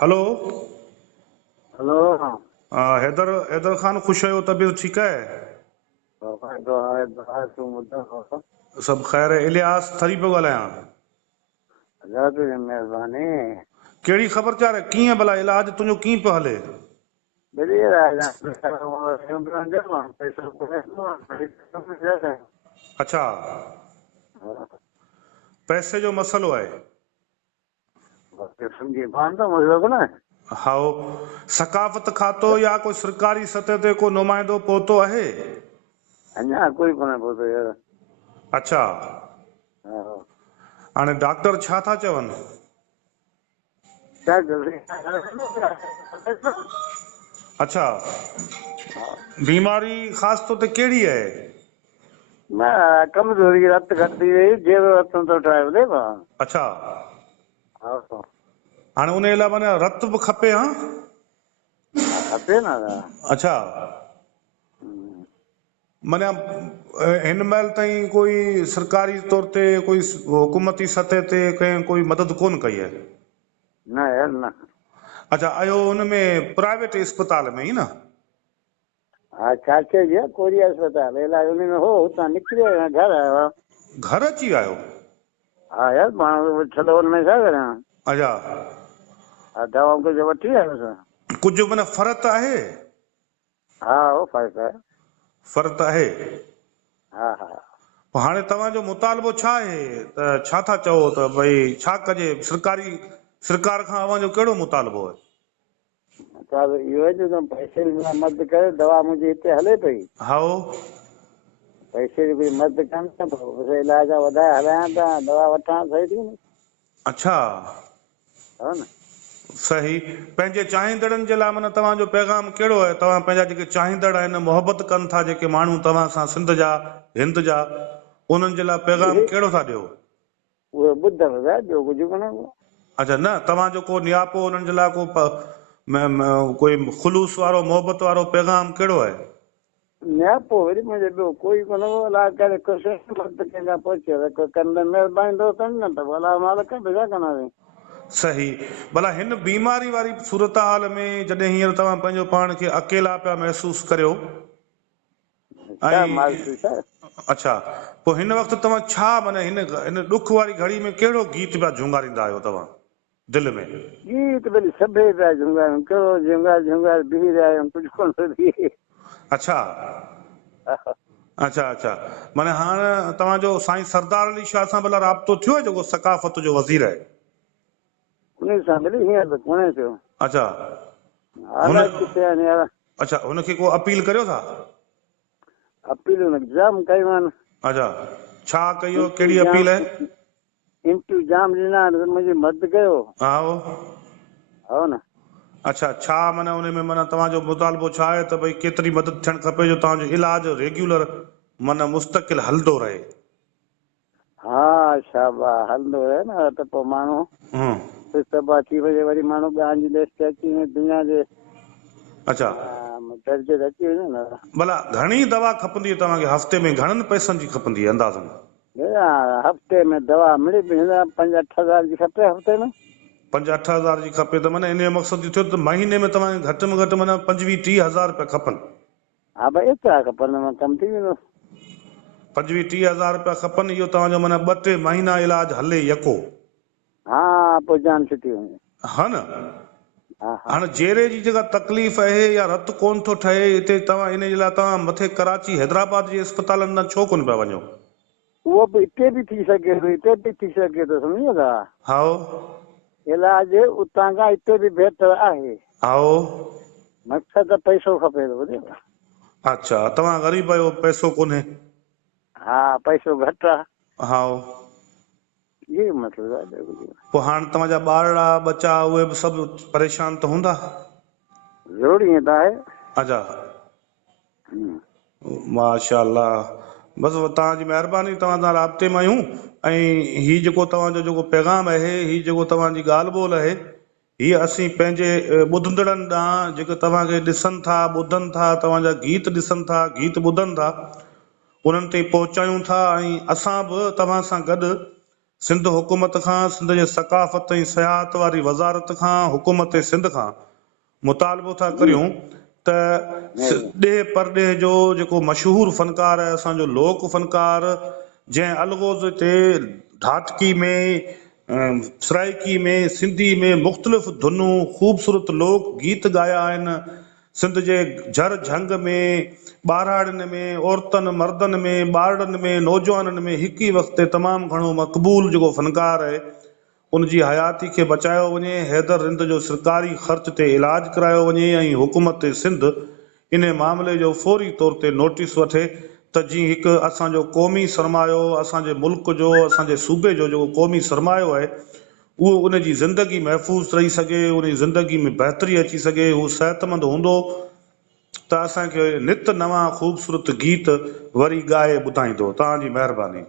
Hello. Hello. Haider हैदर खान खुश आहियो? तबीयत ठीक है? सब ख़ैर है। इलियास थरी पियो ॻाल्हायां। महिरबानी। कहिड़ी ख़बरचार है? कीअं भला इलाज तुंहिंजो कीअं पियो हले? अच्छा, पैसे जो मसलो है। हाओ, सकाफ़त खातो या कोई सरकारी सतह ते को नुमाइंदो पहुतो आहे? अञा कोई कोन पहुतो यार। अच्छा, हाणे डॉक्टर छा था चवनि? अच्छा, बीमारी ख़ासि तौर ते कहिड़ी आहे? कमजोरी रत घटि वई जहिड़ो रत थो ठाहे ॿुधे अच्छा, हाणे उन लाइ माना रत बि खपे? हा, खपे न। अच्छा, माना हिन महिल ताईं कोई सरकारी तौर ते कोई हुकूमती सतह ते कंहिं कोई मदद कोन कई आहे? न यार न। अच्छा, आयो हुन में प्राइवेट अस्पताल में ई न? हा, छाछे जी कोरी अस्पताल इलाज उन में हो, हुतां निकिरी आयो घर आयो। घर अची आयो? हा यार, माण्हू छॾो हुन में छा करियां। अच्छा, हा, दवाऊं कुझु वठी आयोसि। कुझु माना फ़र्क़ु आहे? हा, हो फ़र्क़ु आहे। फ़र्क़ु आहे? हा हा। पोइ हाणे तव्हांजो मुतालबो छा आहे? त छा था चओ त भई छा कजे? सरकार खां अव्हांजो कहिड़ो मुतालबो आहे? इहो आहे जो पैसे जी मदद करे। दवा मुंहिंजी हिते हले पई। हाओ, पैसे जी कोई मदद कनि था पोइ इलाज वधाए हलायां था, दवा वठां सही थी न। अच्छा, हा न। सही। पंहिंजे चाहींदड़नि जे लाइ माना तव्हांजो पैगाम कहिड़ो आहे? तव्हां पंहिंजा जेके चाहींदड़ आहिनि, मोहबत कनि था जेके माण्हू तव्हां सां, सिंध जा, हिंद जा, उन्हनि जे लाइ पैगाम कहिड़ो था ॾियो? उहे ॿुधव ॿियो कुझु कोन। अच्छा, न तव्हांजो को नियापो उन्हनि जे लाइ कोई ख़ुलूस वारो मोहबत वारो पैगाम कहिड़ो आहे? नियापो वरी मुंहिंजो ॿियो कोई कोन। अलाह करे कुझु मदद कंहिंजा पहुचे कंदे महिरबानी थो कनि न, त भला मालिक छा कंदासीं। सही। भला हिन बीमारी वारी सूरत हाल में जॾहिं हींअर तव्हां पंहिंजो पाण खे अकेला पिया महसूस करियो छा ऐं महसूस आहे। अच्छा, पोइ हिन वक़्तु तव्हां छा माना हिन ॾुख वारी घड़ी में कहिड़ो गीत पिया झुंगारींदा आहियो तव्हां दिलि में? गीत भली सभई पिया झुंगारूं, कहिड़ो झुंगार झुंगार बीही रहिया आहियूं, कुझु कोन थो थिए। अच्छा, अच्छा, अच्छा, माना हाणे तव्हांजो साईं सरदार अली शाह सां भला राब्तो थियो आहे जेको सकाफ़त जो वज़ीर आहे? उन सां मिली हींअर त कोन्हे थियो। अच्छा, हुन हालात किथे आहिनि यार। अच्छा, हुनखे को अपील करियो था? अपील जाम कयूं आहिनि। अच्छा, छा कयो? कहिड़ी अपील आहे? इंतजाम ॾिना मुंहिंजी मदद कयो। हा, हो न। अच्छा, छा माना उन में माना तव्हांजो मुतालबो छा आहे त भई केतिरी मदद थियणु खपे जो तव्हांजो इलाजु रेग्युलर माना मुस्तक़िल हलंदो रहे? हा, शाबाश, हलंदो रहे न त पोइ माण्हू सभु थी वञे, वरी माण्हू ॿियनि जी लिस्ट अची वञे दुनिया जे अच्छा, दर्जे ते अची वञे न। भला घणी दवा खपंदी आहे तव्हांखे? हफ़्ते में घणनि पैसनि जी खपंदी आहे अंदाज़न? हफ़्ते में दवा मिली 5-8 हज़ार जी खपे हफ़्ते में। 5-8 हज़ार जी खपे त माना इन जो मक़सदु थियो त महीने में तव्हांखे घटि में घटि माना 25-30 हज़ार रुपया खपनि? हा भई, एतिरा खपनि, कमु थी वेंदो। 25-30 हज़ार रुपया खपनि। इहो तव्हांजो माना 2-3 महीना इलाजु हले यको? हा, पोइ जान छुटी वञे। हा न। हा हा। हाणे जहिड़े जी जेका तकलीफ़ आहे या रतु कोन थो ठहे हिते, तव्हां इन जे लाइ तव्हां मथे कराची हैदराबाद जे अस्पतालनि न छो कोन पिया वञो? उहो बि हिते बि थी सघे थो, हिते बि थी सघे थो, सम्झो था। हा, इलाज उतां खां हिते बि बहितर आहे। हा, मक़सदु पैसो खपे थो ॿुधे। अच्छा, तव्हां ग़रीब आहियो, पैसो कोन्हे? हा, पैसो घटि आहे। हा, इहो मतिलबु आहे। पोइ हाणे तव्हांजा ॿारड़ा बच्चा उहे बि सभु परेशान त हूंदा? ज़रूरु, ईअं त आहे। अच्छा, माशाअल्लाह, बसि तव्हांजी महिरबानी, तव्हां सां राब्ते में आहियूं। ऐं हीउ जेको तव्हांजो जेको पैगाम आहे, हीउ जेको तव्हांजी ॻाल्हि ॿोल आहे, हीअ असीं पंहिंजे ॿुधंदड़नि ॾांहुं जेके तव्हांखे ॾिसनि था, ॿुधनि था, तव्हांजा गीत ॾिसनि था, गीत ॿुधनि था, उन्हनि ताईं पहुचायूं था। ऐं असां बि तव्हां सां गॾु सिंध हुकूमत खां, सिंध जे सकाफ़त ऐं सयाहत वारी वज़ारत खां, हुकूमत सिंध खां मुतालबो था करियूं त ॾे परॾेह जो जेको मशहूरु फ़नकार आहे असांजो लोक फ़नकार, जंहिं अलगोज़ ते ढाटकी में सराइकी में सिंधी में मुख़्तलिफ़ धुनूं ख़ूबसूरत लोक गीत ॻाया आहिनि। सिंध जे झर झंग में, ॿाराड़ियुनि में, औरतनि मर्दनि में, ॿारड़नि में, नौजवाननि में हिक ई वक़्तु तमामु घणो मक़बूल जेको फ़नकार आहे उन जी हयाती खे बचायो वञे, हैदर रिंद जो सरकारी ख़र्च ते इलाज करायो वञे ऐं हुकूमत सिंध इन मामले जो फौरी तौर ते नोटिस वठे त जीअं हिकु असांजो क़ौमी सरमायो, असांजे मुल्क जो, असांजे सूबे जो जेको क़ौमी सरमायो आहे उहो उन जी ज़िंदगी महफ़ूज़ रही सघे, उन जी ज़िंदगी में बहितरी अची सघे, हू सिहतमंद हूंदो त असांखे नित नवां ख़ूबसूरत गीत वरी ॻाए ॿुधाईंदो। तव्हांजी महिरबानी।